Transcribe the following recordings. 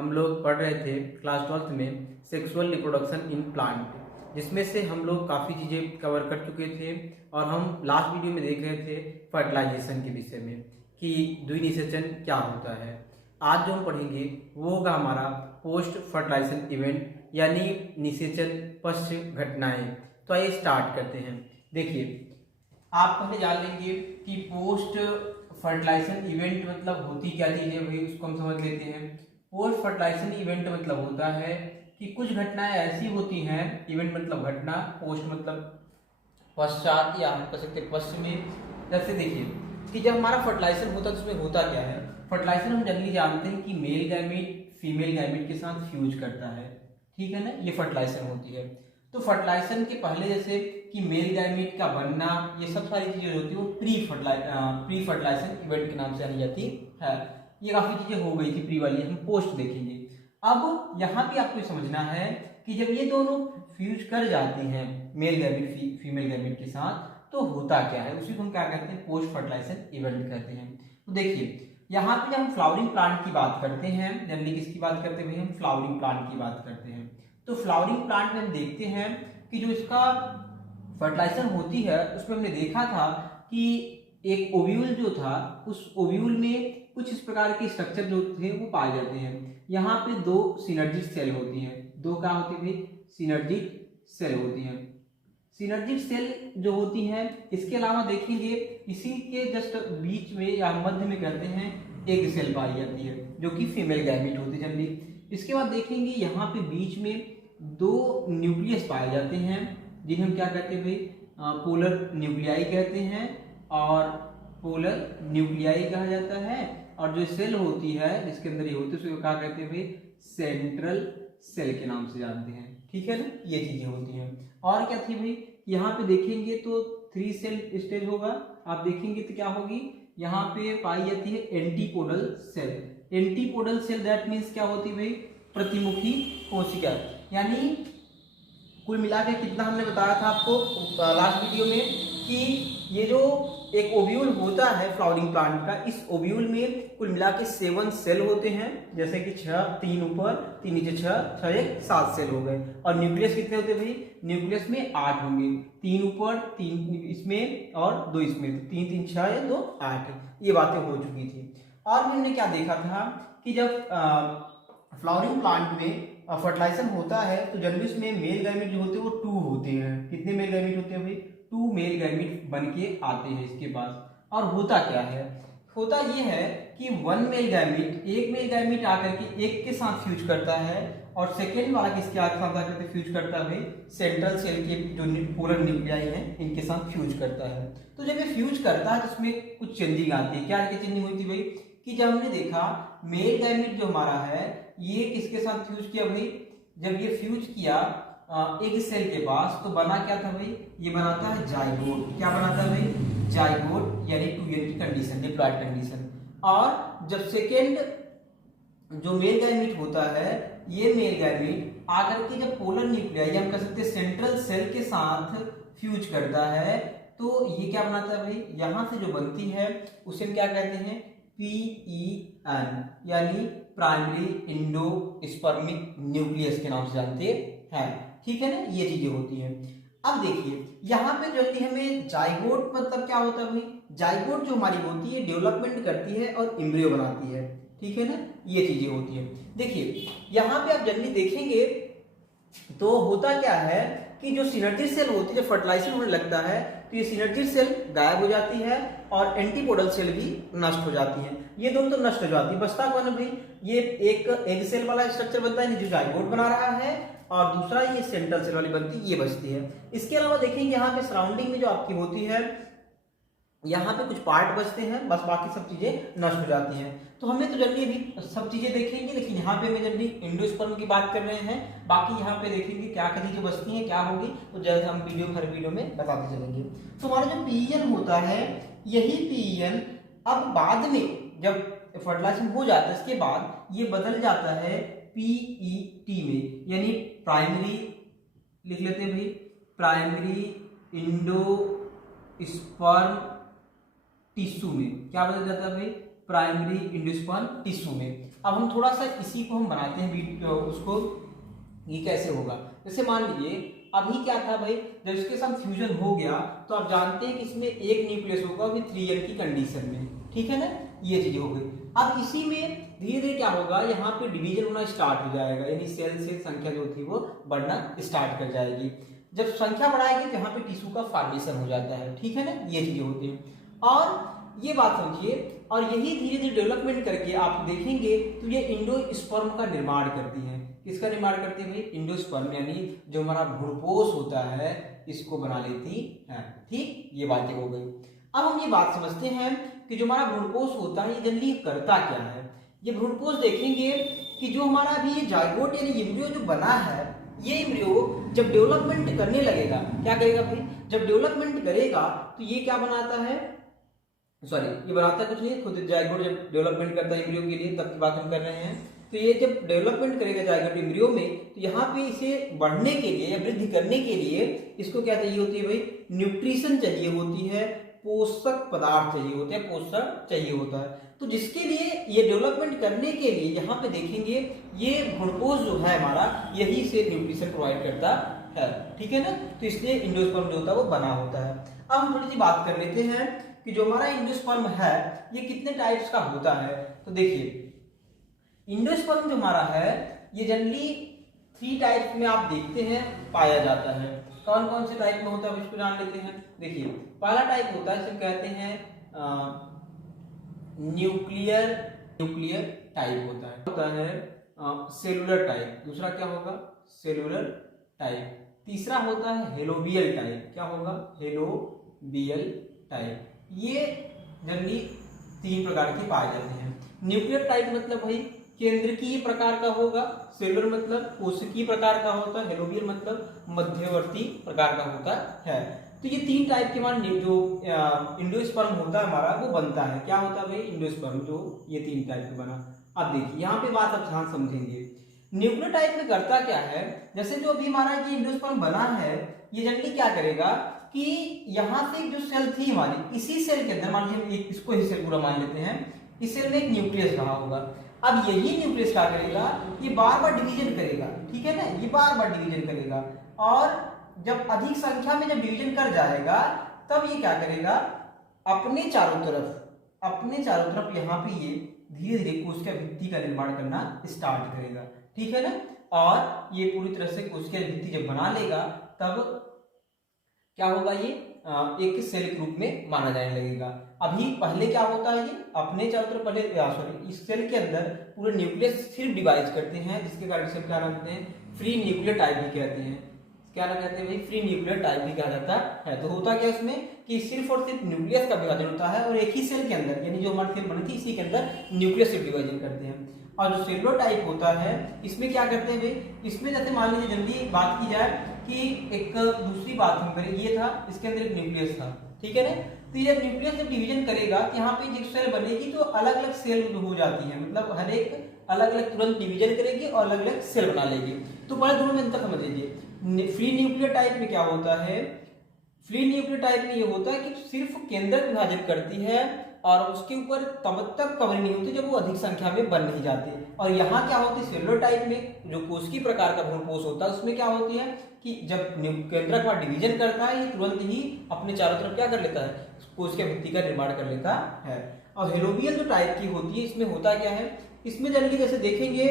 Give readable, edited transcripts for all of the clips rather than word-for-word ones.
हम लोग पढ़ रहे थे क्लास 12th में सेक्सुअल रिप्रोडक्शन इन प्लांट, जिसमें से हम लोग काफ़ी चीज़ें कवर कर चुके थे और हम लास्ट वीडियो में देख रहे थे फर्टिलाइजेशन के विषय में कि द्विनिषेचन क्या होता है। आज जो हम पढ़ेंगे वो होगा हमारा पोस्ट फर्टिलाइजेशन इवेंट यानी निषेचन पश्च घटनाएं। तो आइए स्टार्ट करते हैं। देखिए, आप पहले जान लेंगे कि पोस्ट फर्टिलाइजेशन इवेंट मतलब होती क्या चीज़ है, वही उसको हम समझ लेते हैं। पोस्ट फर्टिलाइजेशन इवेंट मतलब होता है कि कुछ घटनाएं ऐसी होती हैं, इवेंट मतलब घटना, पोस्ट मतलब पश्चात या हम कह सकते हैं पश्चिम में। जैसे देखिए कि जब हमारा फर्टिलाइजेशन होता है तो उसमें होता क्या है। फर्टिलाइजेशन हम जनरली जानते हैं कि मेल गैमीट फीमेल गैमीट के साथ फ्यूज करता है, ठीक है ना, ये फर्टिलाइजेशन होती है। तो फर्टिलाइजेशन के पहले जैसे कि मेल गैमीट का बनना, ये सब सारी चीजें होती है वो प्री फर्टिलाइजेशन इवेंट के नाम से जानी जाती है। ये काफी चीजें हो गई थी प्री वाली, हम पोस्ट देखेंगे। अब यहाँ पे आपको समझना है कि जब ये दोनों फ्यूज कर जाती हैं मेल गैमीट फीमेल गैमीट के साथ तो होता क्या है, उसी को हम क्या कहते हैं, पोस्ट फर्टिलाइजेशन इवेंट कहते हैं। तो देखिए यहाँ पे जब हम फ्लावरिंग प्लांट की बात करते हैं, जनरली किसकी बात करते हैं, हम फ्लावरिंग प्लांट की बात करते हैं। तो फ्लावरिंग प्लांट में हम देखते हैं कि जो इसका फर्टिलाइजेशन होती है उसमें हमने देखा था कि एक ओव्यूल जो था, उस ओव्यूल में कुछ इस प्रकार के स्ट्रक्चर जो थे वो पाए जाते हैं। यहाँ पे दो सिनर्जिक सेल होती हैं, दो क्या होती है, सिनर्जिक सेल होती हैं। सिनर्जिक सेल जो होती हैं, इसके अलावा देखेंगे इसी के जस्ट बीच में या मध्य में कहते हैं एक सेल पाई जाती है जो कि फीमेल गैमीट होती है जनरली। इसके बाद देखेंगे यहाँ पे बीच में दो न्यूक्लियस पाए जाते हैं जिन्हें हम क्या कहते हैं भाई, पोलर न्यूक्लियाई कहते हैं और पोलर न्यूक्लियाई कहा जाता है। और जो सेल होती है जिसके अंदर ये होती है उसको क्या कहते हैं भाई, सेंट्रल सेल के नाम से जानते हैं, ठीक है ना, ये चीजें होती हैं। और क्या थी भाई, यहाँ पे देखेंगे तो 3 सेल स्टेज होगा, आप देखेंगे तो क्या होगी, यहाँ पे पाई जाती है antipodal cell. Antipodal cell that means क्या होती है भाई, प्रतिमुखी कोशिका। यानी कुल मिला के कितना हमने बताया था आपको लास्ट वीडियो में कि ये जो एक ओव्यूल होता है फ्लावरिंग प्लांट का, इस ओव्यूल में कुल मिला के 7 सेल होते हैं, जैसे कि 6, 3 ऊपर 3 नीचे, 6 1 7 सेल हो गए। और न्यूक्लियस कितने होते हैं भाई, न्यूक्लियस में 8 होंगे, 3 ऊपर 3 इसमें और 2 इसमें, तो 3 3 6 या 2 8। ये बातें हो चुकी थी। और हमने क्या देखा था कि जब फ्लावरिंग प्लांट में फर्टिलाइजेशन होता है तो जनरली उसमें मेल गैमीट जो होते हैं वो 2 होते हैं। कितने मेल गैमीट होते हैं भाई, 2 मेल गैमीट बन के आते हैं इसके पास। और होता क्या है, होता ये है कि 1 मेल गैमीट, एक मेल गैमीट आकर के एक के साथ फ्यूज करता है और सेकेंड वाला किसके साथ आकर के फ्यूज करता है भाई, सेंट्रल सेल के जो पोलर न्यूक्लियाई हैं इनके साथ फ्यूज करता है। तो जब ये फ्यूज करता है तो उसमें कुछ चेंजिंग आती है। क्या चेंजिंग हुई थी भाई, कि जब हमने देखा मेल गैमीट जो हमारा है ये किसके साथ फ्यूज किया भाई, जब ये फ्यूज किया एक सेल के पास तो बना क्या था भाई, ये बनाता है जाइगोट। क्या बनाता है भाई, जाइगोट, यानी 2n की कंडीशन, डिप्लॉयड कंडीशन। और जब सेकेंड जो मेल गैमीट होता है, ये मेल गैमीट आकर के जब पोलर न्यूक्लियाई हम कह सकते हैं सेंट्रल सेल के साथ फ्यूज करता है तो ये क्या बनाता है भाई, यहां से जो बनती है उसे हम क्या कहते हैं, PEN, यानी प्राइमरी इंडोस्पर्मिक न्यूक्लियस के नाम से जानते हैं, ठीक है ना, ये चीजें होती हैं। अब देखिए यहाँ पे जल्दी हमें जाइगोट मतलब क्या होता है भाई, जाइगोट जो हमारी होती है डेवलपमेंट करती है और एम्ब्रियो बनाती है, ठीक है ना, ये चीजें होती है। देखिए यहाँ पे आप जल्दी देखेंगे तो होता क्या है कि जो सिनर्जिक सेल होती है, जब फर्टिलाइजेशन होने लगता है तो ये सिनर्जिक सेल गायब हो जाती है और एंटीपोडल सेल भी नष्ट हो जाती हैं। ये दोनों तो नष्ट हो जाती है, बचता कौन है भाई, ये एक एग सेल वाला स्ट्रक्चर बनता है जो जाइगोट बना रहा है और दूसरा ये सेंट्रल सेल वाली बनती है, ये बचती है। इसके अलावा देखेंगे यहाँ पे सराउंडिंग में जो आपकी होती है यहाँ पे कुछ पार्ट बचते हैं, बस बाकी सब चीजें नष्ट हो जाती हैं। तो हमें तो जल्दी अभी सब चीजें देखेंगे, लेकिन यहाँ पे हमें जल्दी इंडोस्पर्म की बात कर रहे हैं, बाकी यहाँ पे देखेंगे क्या क्या चीजें बचती हैं, क्या होगी, तो जैसे हम हर वीडियो में बताते चलेंगे। तो हमारा जो PEN होता है, यही PEN अब बाद में जब फर्टिलाइजेशन हो जाता है इसके बाद ये बदल जाता है PET में, यानी प्राइमरी, लिख लेते हैं भाई, प्राइमरी इंडोस्पर्म टिश्यू में। क्या बदल जाता है भाई, प्राइमरी इंडोस्पर्म टिश्यू में। अब हम थोड़ा सा इसी को हम बनाते हैं उसको, ये कैसे होगा। जैसे मान लीजिए अभी क्या था भाई, जब इसके साथ फ्यूजन हो गया तो आप जानते हैं कि इसमें एक न्यूक्लियस होगा विद 3n की कंडीशन में, ठीक है ना, ये चीज हो गई। अब इसी में धीरे धीरे क्या होगा, यहाँ पे डिवीजन होना स्टार्ट हो जाएगा, यानी सेल से संख्या जो थी वो बढ़ना स्टार्ट कर जाएगी। जब संख्या बढ़ाएगी तो यहाँ पे टिश्यू का फॉर्मेशन हो जाता है, ठीक है ना, ये चीजें होती हैं। और ये बात समझिए, और यही धीरे धीरे डेवलपमेंट करके आप देखेंगे तो ये इंडोस्पर्म का निर्माण करती है। किसका निर्माण करती है भाई, इंडोस्पर्म, यानी जो हमारा भ्रूणपोष होता है इसको बना लेती है। ठीक, ये बातें हो गई। अब हम ये बात समझते हैं कि जो हमारा भ्रूणपोष होता है ये जनरली करता क्या है। ये भ्रूणपोष देखेंगे कि जो हमारा अभी ये जाइगोट यानी एम्ब्रियो जो बना है, ये एम्ब्रियो जब डेवलपमेंट करने लगेगा, क्या करेगा भाई, जब डेवलपमेंट करेगा तो ये क्या बनाता है, सॉरी ये बनाता कुछ नहीं, खुद जाइगोट जब डेवलपमेंट करता है एम्ब्रियो के लिए, तब की बात हम कर रहे हैं। तो ये जब डेवलपमेंट करेगा जाइगोट एम्ब्रियो में, तो यहाँ पे इसे बढ़ने के लिए या वृद्धि करने के लिए इसको क्या चाहिए होती है भाई, न्यूट्रिशन चाहिए होती है, पोषक पदार्थ चाहिए होते हैं, पोषण चाहिए होता है। तो जिसके लिए ये डेवलपमेंट करने के लिए यहाँ पे देखेंगे ये भ्रूणपोष जो है हमारा, यही से न्यूट्रिशन प्रोवाइड करता है, ठीक है ना। तो इसलिए इंडोस्पर्म जो होता है वो बना होता है। अब हम थोड़ी सी बात कर लेते हैं कि जो हमारा इंडोस्पर्म है ये कितने टाइप्स का होता है। तो देखिए इंडोस्पर्म जो हमारा है ये जनरली 3 टाइप्स में आप देखते हैं पाया जाता है। कौन कौन से टाइप में होता है इसको जान लेते हैं। देखिए पहला टाइप होता है, इसे कहते हैं न्यूक्लियर टाइप होता है सेलुलर टाइप। दूसरा क्या होगा, सेलुलर टाइप। तीसरा होता है हेलोबियल टाइप। क्या होगा, हेलोबियल टाइप। ये जनरली 3 प्रकार के पाए जाते हैं। न्यूक्लियर टाइप मतलब भाई केंद्रकीय प्रकार का होगा, सेलुलर मतलब कोशिकीय प्रकार का होता है, हेलोबियल मतलब मध्यवर्ती प्रकार का होता है। तो ये 3 टाइप के मान जो इंडोस्पर्म होता है हमारा वो बनता है। क्या होता है भाई, इंडोस्पर्म जो ये 3 टाइप के बना। अब देखिए यहाँ पे बात आप ध्यान समझेंगे, न्यूक्लियर टाइप में करता क्या है, जैसे जो अभी हमारा ये इंडोस्पर्म बना है ये जनरली क्या करेगा कि यहाँ से जो सेल थी हमारी, इसी सेल के अंदर मान लीजिए इसको ही सेल पूरा मान लेते हैं, इस सेल में एक न्यूक्लियस रहा होगा। अब यही न्यूक्लियस क्या करेगा, ये बार बार डिवीजन करेगा, ठीक है ना, ये बार बार डिवीजन करेगा। और जब अधिक संख्या में जब डिवीजन कर जाएगा तब ये क्या करेगा, अपने चारों तरफ यहाँ पे ये धीरे धीरे कोशिका भित्ति का निर्माण करना स्टार्ट करेगा, ठीक है ना। और ये पूरी तरह से कोशिका भित्ति जब बना लेगा तब क्या होगा, ये एक सेल के रूप में माना जाने लगेगा। अभी पहले क्या होता है, ये अपने चारों तरफ पहले सॉरी इस सेल के अंदर पूरे न्यूक्लियस सिर्फ डिवाइड करते हैं, जिसके कारण से क्या कहते हैं, फ्री न्यूक्लियर टाइप भी कहते हैं। क्या कहते हैं भाई, फ्री न्यूक्लियर टाइप भी कहा जाता है। तो होता क्या इसमें कि सिर्फ और सिर्फ न्यूक्लियस का विभाजन होता है और एक ही सेल के अंदर, यानी जो हमारी सेल बनी थी इसी के अंदर न्यूक्लियस से विभाजन करते हैं। और जो सेलुलर टाइप होता है इसमें क्या करते हैं भाई, इसमें जैसे मान लीजिए जल्दी बात की जाए कि एक दूसरी बात हम करें, ये था इसके अंदर एक न्यूक्लियस था, ठीक है ना। तो ये न्यूक्लियस जब डिवीजन करेगा तो यहाँ पे एक सेल बनेगी तो अलग अलग सेल हो जाती है, मतलब हर एक अलग अलग तुरंत डिवीजन करेगी और अलग अलग सेल बना लेगी। तो पहले दोनों में अंतर समझ लीजिए। फ्री न्यूक्लियर टाइप में क्या होता है, फ्री न्यूक्लियर टाइप में ये होता है कि सिर्फ केंद्रक विभाजन करती है और उसके ऊपर तब तक कवरिंग नहीं होती जब वो अधिक संख्या में बन नहीं जाती। और यहाँ क्या होती है, सेलुलर टाइप में जो कोशिकीय प्रकार का भ्रूणपोष होता है उसमें क्या होती है कि जब केंद्रक का डिवीजन करता है ये तुरंत ही अपने चारों तरफ क्या कर लेता है, कोशिका भित्ति का निर्माण कर लेता है। और हेलोबियल जो टाइप की होती है इसमें होता क्या है, इसमें जनरली जैसे देखेंगे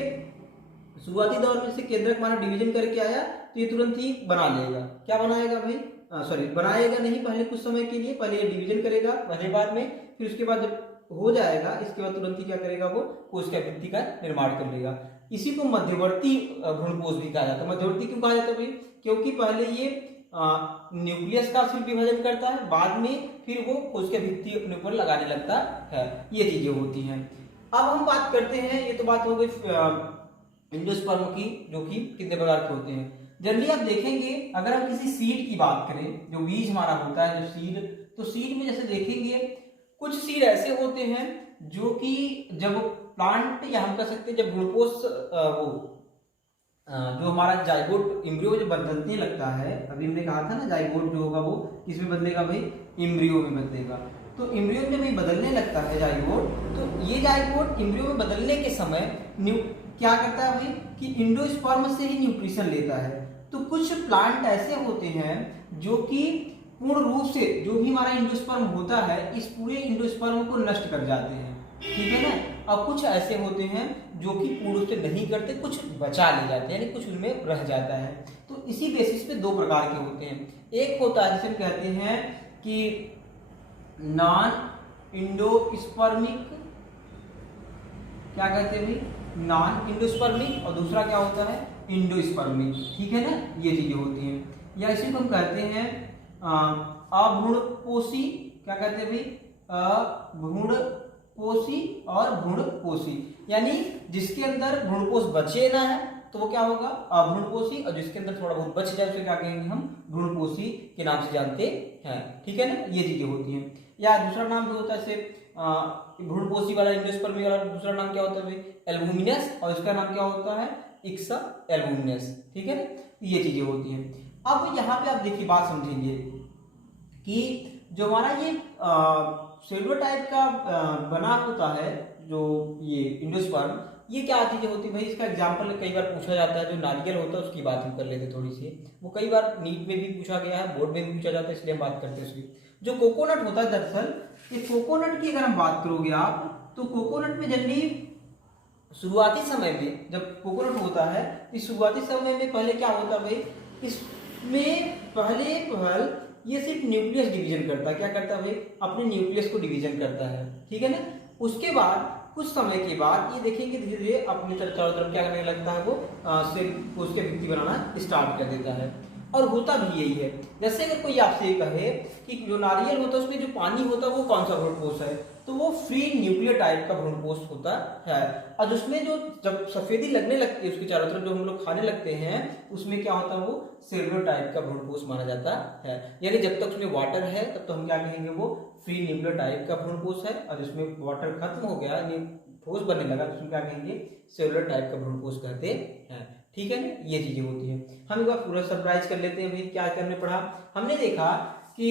शुरुआती दौर में से केंद्रक हमारा डिवीजन करके आया तो ये तुरंत ही बना लेगा। क्या बनाएगा भाई, सॉरी बनाएगा नहीं, पहले कुछ समय के लिए पहले ये डिवीजन करेगा पहले बार में, फिर उसके बाद जब हो जाएगा इसके बाद तुरंत ही क्या करेगा, वो कोशिका भित्ति का निर्माण कर लेगा। इसी को मध्यवर्ती भ्रूणपोष भी कहा जाता है। मध्यवर्ती क्यों कहा जाता है भाई, क्योंकि पहले ये न्यूक्लियस का सिर्फ विभाजन करता है, बाद में फिर वो कोशिका भित्ति अपने ऊपर लगाने लगता है, ये चीजें होती हैं। अब हम बात करते हैं, ये तो बात हो गई एंडोस्पर्म की, जो कि कितने प्रकार के होते हैं। जनरली आप देखेंगे अगर हम किसी सीड की बात करें, जो बीज हमारा होता है जो सीड, तो सीड में जैसे देखेंगे कुछ सीड ऐसे होते हैं जो कि जब प्लांट या हम कह सकते हैं जब ग्लूकोज जो हमारा जाइगोट एम्ब्रियो जब बदलने लगता है, अभी हमने कहा था ना जाइगोट जो होगा वो किसमें बदलेगा भाई, एम्ब्रियो में बदलेगा। तो एम्ब्रियो में भी बदलने लगता है जाइगोट, तो ये जाइगोट एम्ब्रियो में बदलने के समय क्या करता है भाई कि एंडोस्पर्म से ही न्यूट्रिशन लेता है। तो कुछ प्लांट ऐसे होते हैं जो कि पूर्ण रूप से जो भी हमारा एंडोस्पर्म होता है इस पूरे एंडोस्पर्म को नष्ट कर जाते हैं, ठीक है ना। और कुछ ऐसे होते हैं जो कि पूर्ण रूप से नहीं करते, कुछ बचा ले जाते हैं, यानी कुछ उनमें रह जाता है। तो इसी बेसिस पे दो प्रकार के होते हैं। एक होता है जिसे हम कहते हैं कि नॉन इंडोस्पर्मिक, क्या कहते हैं भाई, नॉन इंडोस्पर्मिक, और दूसरा क्या होता है इंडोस्पर्मिक, ठीक है ना। ये चीजें होती हैं, या इसी को हम कहते हैं अभ्रूणपोषी, क्या कहते हैं भाई, अभ्रूणपोषी और भ्रूणपोषी, यानी जिसके अंदर भ्रूणपोष बचे ना है तो वो क्या होगा अभ्रूणपोषी, और जिसके अंदर थोड़ा बहुत बच जाए उसे क्या कहेंगे हम भ्रूणपोषी के नाम से जानते हैं, ठीक है ना। ये चीजें होती हैं। या दूसरा नाम जो होता है जैसे भ्रूणपोषी वाला इंडोस्पर्मी वाला दूसरा नाम क्या होता है भाई एल्बुमिनस, और इसका नाम क्या होता है इक्सा एल्बुमिनस, ठीक है ना। ये चीजें होती हैं। अब यहाँ पे आप देखिए बात समझेंगे कि जो हमारा ये सेलुलर टाइप का बना होता है जो ये इंडोस्पर्म, ये क्या चीजें होती है भाई, इसका एग्जांपल कई बार पूछा जाता है। जो नारियल होता है उसकी बात हम कर लेते थोड़ी सी, वो कई बार नीट में भी पूछा गया है, बोर्ड में भी पूछा जाता है, इसलिए हम बात करते हैं उसकी। जो कोकोनट होता है दरअसल, ये कोकोनट की अगर हम बात करोगे आप, तो कोकोनट में जनरली शुरुआती समय में जब कोकोनट होता है, इस शुरुआती समय में पहले क्या होता है भाई, इसमें पहल ये सिर्फ न्यूक्लियस डिवीजन करता है। क्या करता है भाई अपने न्यूक्लियस को डिवीजन करता है, ठीक है ना। उसके बाद कुछ समय के बाद ये देखेंगे धीरे धीरे अपने चारों तरफ क्या करने लगता है, वो सेल उसके भित्ति बनाना स्टार्ट कर देता है। और होता भी यही है। जैसे अगर कोई आपसे ये कहे कि जो नारियल होता है उसमें जो पानी होता है वो कौन सा भ्रूणपोष है, तो वो फ्री न्यूक्लियर टाइप का भ्रूणपोष होता है। और उसमें जो जब सफेदी लगने लगती है उसके चारों तरफ जो हम लोग खाने लगते हैं, उसमें क्या होता है वो सेलुलर टाइप का भ्रूणपोष माना जाता है। यानी जब तक उसमें वाटर है तब तो हम क्या कहेंगे वो फ्री न्यूक्लियर टाइप का भ्रूणपोष है, और जिसमें वाटर खत्म हो गया यानी ठोस बनने लगा तो उसमें क्या कहेंगे सेलुलर टाइप का भ्रूणपोष कहते हैं, ठीक है ना। ये चीजें होती हैं। हम एक बार पूरा सरप्राइज कर लेते हैं भाई क्या हमने पढ़ा। हमने देखा कि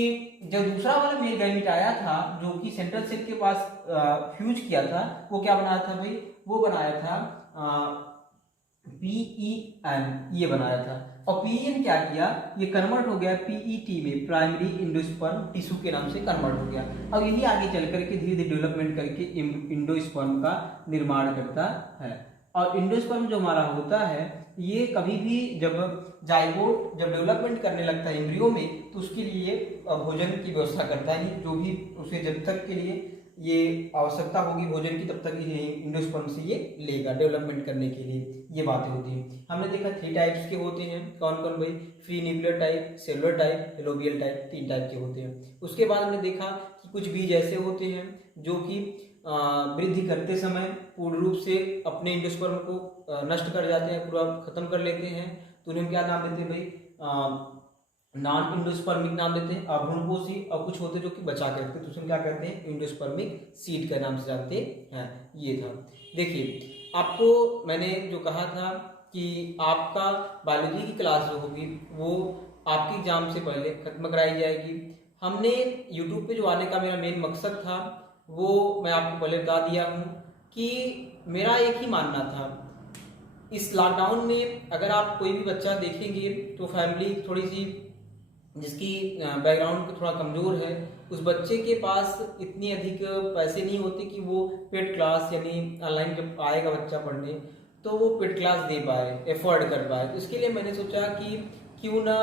जब दूसरा वाला मेल गैमीट आया था जो कि सेंट्रल सेल के पास फ्यूज किया था, वो क्या बनाया था भाई, वो बनाया था PEN, ये बनाया था। और PEN क्या किया, ये कन्वर्ट हो गया PET में, प्राइमरी इंडोस्पर्म टिश्यू के नाम से कन्वर्ट हो गया। अब यही आगे चल करके धीरे धीरे डेवलपमेंट करके इंडोस्पर्म का निर्माण करता है। और इंडोस्पर्म जो हमारा होता है ये कभी भी जब जाइगोट जब डेवलपमेंट करने लगता है एम्ब्रियो में, तो उसके लिए भोजन की व्यवस्था करता है। जो भी उसे जब तक के लिए ये आवश्यकता होगी भोजन की तब तक ये इंडोस्पर्म से ये लेगा डेवलपमेंट करने के लिए। ये बातें होती हैं। हमने देखा 3 टाइप्स के होते हैं, कौन कौन भाई, free nuclear type, cellular type, फेलोबियल टाइप, 3 टाइप के होते हैं। उसके बाद हमने देखा कि कुछ बीज ऐसे होते हैं जो कि वृद्धि करते समय पूर्ण रूप से अपने इंडोस्पर्म को नष्ट कर जाते हैं, पूरा खत्म कर लेते हैं, तो उन्हें क्या नाम देते हैं भाई नॉन इंडोस्पर्मिक नाम देते हैं, अभ्रूणपोषी। और कुछ होते जो कि बचा के रखते हैं तो उसमें क्या कहते हैं इंडोस्पर्मिक सीड का नाम से जानते हैं। ये था। देखिए आपको मैंने जो कहा था कि आपका बायोलॉजी की क्लास जो होगी वो आपके एग्जाम से पहले खत्म कराई जाएगी। हमने यूट्यूब पे जो आने का मेरा मेन मकसद था वो मैं आपको पहले बता दिया हूँ कि मेरा एक ही मानना था, इस लॉकडाउन में अगर आप कोई भी बच्चा देखेंगे तो फैमिली थोड़ी सी जिसकी बैकग्राउंड थोड़ा कमज़ोर है, उस बच्चे के पास इतनी अधिक पैसे नहीं होते कि वो पेड क्लास यानी ऑनलाइन जब आएगा बच्चा पढ़ने तो वो पेड क्लास दे पाए, एफोर्ड कर पाए। तो इसके लिए मैंने सोचा कि क्यों ना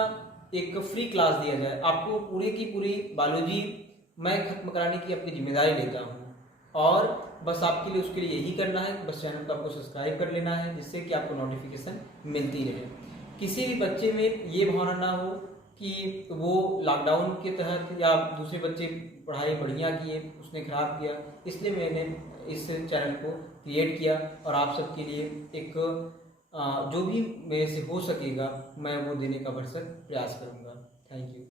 एक फ्री क्लास दिया जाए आपको। पूरी की पूरी बायोलॉजी मैं खत्म कराने की अपनी जिम्मेदारी लेता हूँ, और बस आपके लिए उसके लिए यही करना है, बस चैनल को आपको सब्सक्राइब कर लेना है जिससे कि आपको नोटिफिकेशन मिलती रहे। किसी भी बच्चे में ये भावना ना हो कि वो लॉकडाउन के तहत या दूसरे बच्चे पढ़ाई बढ़िया किए उसने खराब किया, इसलिए मैंने इस चैनल को क्रिएट किया और आप सबके लिए एक जो भी मेरे से हो सकेगा मैं वो देने का भरसक प्रयास करूँगा। Thank you.